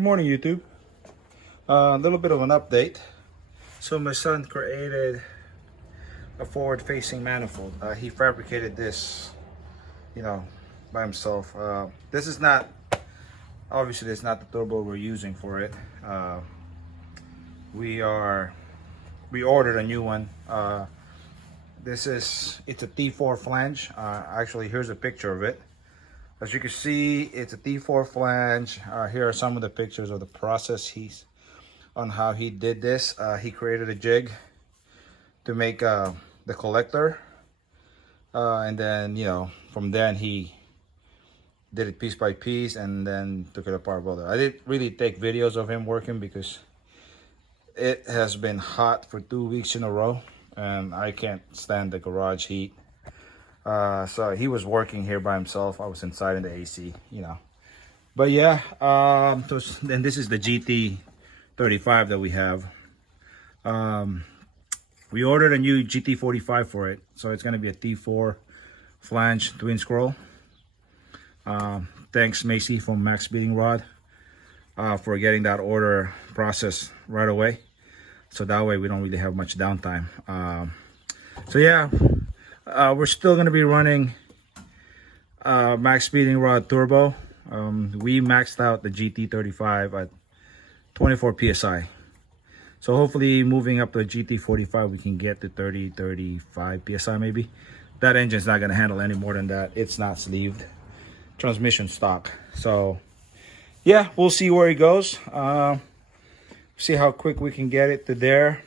Good morning, YouTube. A little bit of an update. So my son created a forward-facing manifold. He fabricated this, by himself. This is not, obviously, this is not the turbo we're using for it. We ordered a new one. It's a T4 flange. Actually, here's a picture of it. As you can see, it's a T4 flange. Here are some of the pictures of the process on how he did this. He created a jig to make the collector. And then, from then he did it piece by piece and then took it apart. I didn't really take videos of him working because it has been hot for 2 weeks in a row and I can't stand the garage heat. So he was working here by himself. I was inside in the AC, But yeah, then this is the GT35 that we have. We ordered a new GT45 for it. So it's going to be a T4 flange twin scroll. Thanks Macy from Max Beating Rod for getting that order processed right away. So that way we don't really have much downtime. So yeah. We're still going to be running Max Beating Rod Turbo. We maxed out the GT35 at 24 PSI. So hopefully moving up to the GT45 we can get to 30, 35 PSI maybe. That engine's not going to handle any more than that. It's not sleeved. Transmission stock. So yeah, we'll see where it goes. See how quick we can get it to there.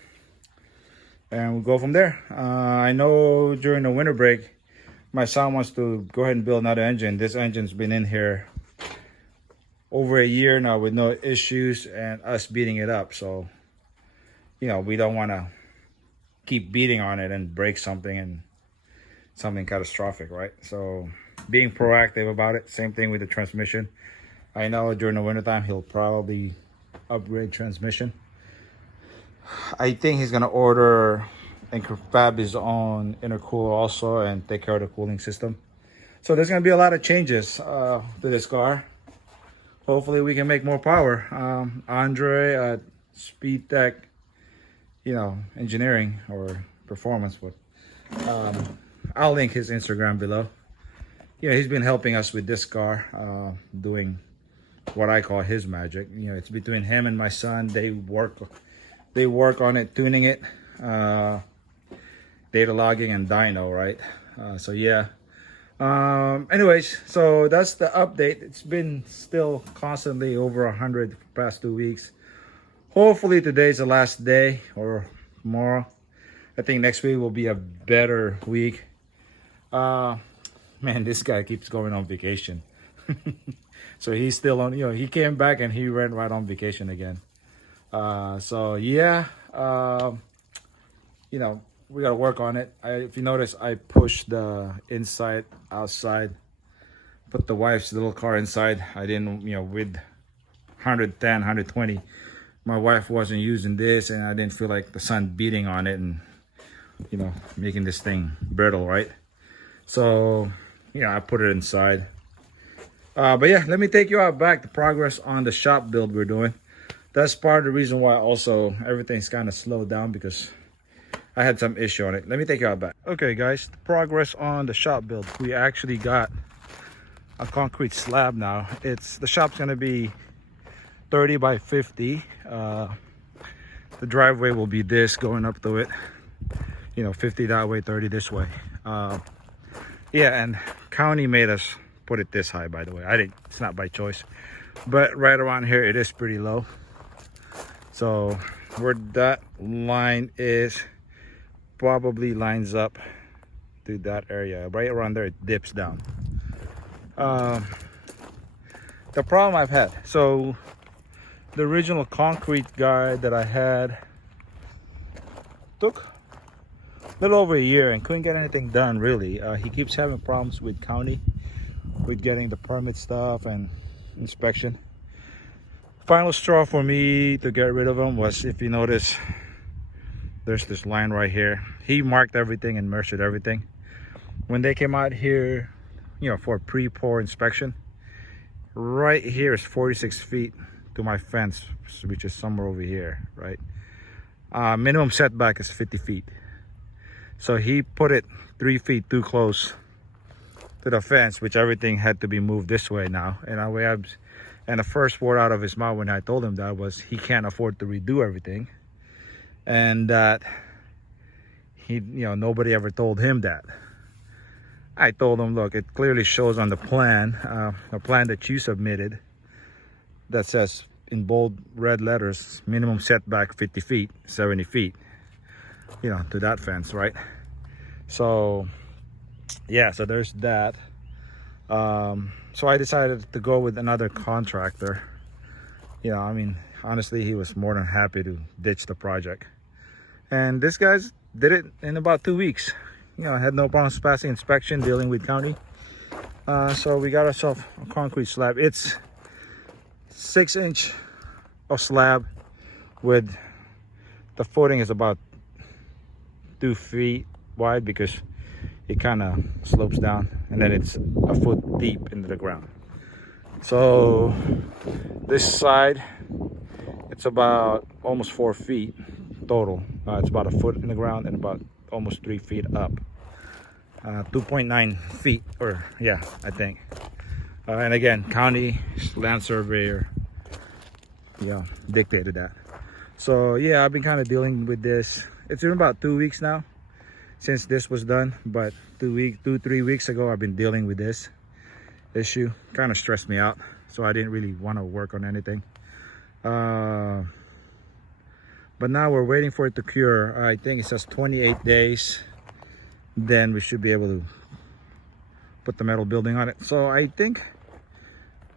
And we'll go from there. I know during the winter break, my son wants to go ahead and build another engine. This engine's been in here over a year now with no issues and us beating it up. So, we don't want to keep beating on it and break something and something catastrophic, right? So being proactive about it. Same thing with the transmission. I know during the wintertime, he'll probably upgrade transmission. I think he's gonna order and fab his own intercooler also and take care of the cooling system. So there's gonna be a lot of changes to this car. Hopefully we can make more power. Andre at Speed Tech, engineering or performance. But I'll link his Instagram below. He's been helping us with this car, doing what I call his magic. It's between him and my son. They work on it, tuning it, data logging and dyno, right? So yeah. Anyways, so that's the update. It's been still constantly over 100 for the past 2 weeks. Hopefully today's the last day or tomorrow. I think next week will be a better week. Man, this guy keeps going on vacation. So he's still on, he came back and he ran right on vacation again. So yeah, we gotta work on it. If you notice, I pushed the inside outside, put the wife's little car inside. I didn't, with 110, 120, my wife wasn't using this and I didn't feel like the sun beating on it and, making this thing brittle, right? So, I put it inside. But yeah, let me take you out back to progress on the shop build we're doing. That's part of the reason why also everything's kind of slowed down because I had some issue on it. Let me take you out back. Okay guys, the progress on the shop build. We actually got a concrete slab now. The shop's gonna be 30 by 50. The driveway will be this going up to it. 50 that way, 30 this way. Yeah, and county made us put it this high, by the way. It's not by choice. But right around here it is pretty low. So where that line is probably lines up to that area. Right around there it dips down. The problem I've had, so the original concrete guy that I had took a little over a year and couldn't get anything done really. He keeps having problems with county with getting the permit stuff and inspection. Final straw for me to get rid of him was, if you notice, there's this line right here. He marked everything and measured everything. When they came out here, for pre-pour inspection, right here is 46 feet to my fence, which is somewhere over here, right? Minimum setback is 50 feet. So he put it 3 feet too close to the fence, which everything had to be moved this way now. And the first word out of his mouth when I told him that was he can't afford to redo everything, and that nobody ever told him that. I told him, look, it clearly shows on the plan that you submitted, that says in bold red letters, minimum setback 50 feet, 70 feet, to that fence, right? So yeah, so there's that. So I decided to go with another contractor. Honestly, he was more than happy to ditch the project, and this guy's did it in about 2 weeks. I had no problems passing inspection, dealing with county. So we got ourselves a concrete slab. It's 6-inch of slab with the footing is about 2 feet wide, because it kind of slopes down, and then it's a foot deep into the ground. So this side, it's about almost 4 feet total. It's about a foot in the ground and about almost 3 feet up. 2.9 feet, or yeah, I think. And again, county land surveyor dictated that. So yeah, I've been kind of dealing with this. It's been about 2 weeks now since this was done, but 3 weeks ago I've been dealing with this issue. Kind of stressed me out, so I didn't really want to work on anything. But now we're waiting for it to cure. I think it says 28 days, then we should be able to put the metal building on it. So I think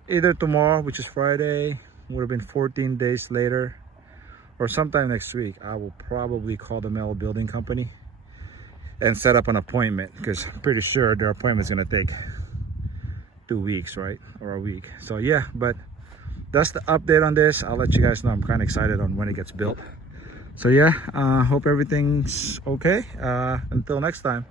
either tomorrow, which is Friday, would have been 14 days later, or sometime next week, I will probably call the metal building company and set up an appointment, because I'm pretty sure their appointment's gonna take 2 weeks, right, or a week. So yeah, but that's the update on this. I'll let you guys know. I'm kind of excited on when it gets built. So yeah, hope everything's okay. Until next time.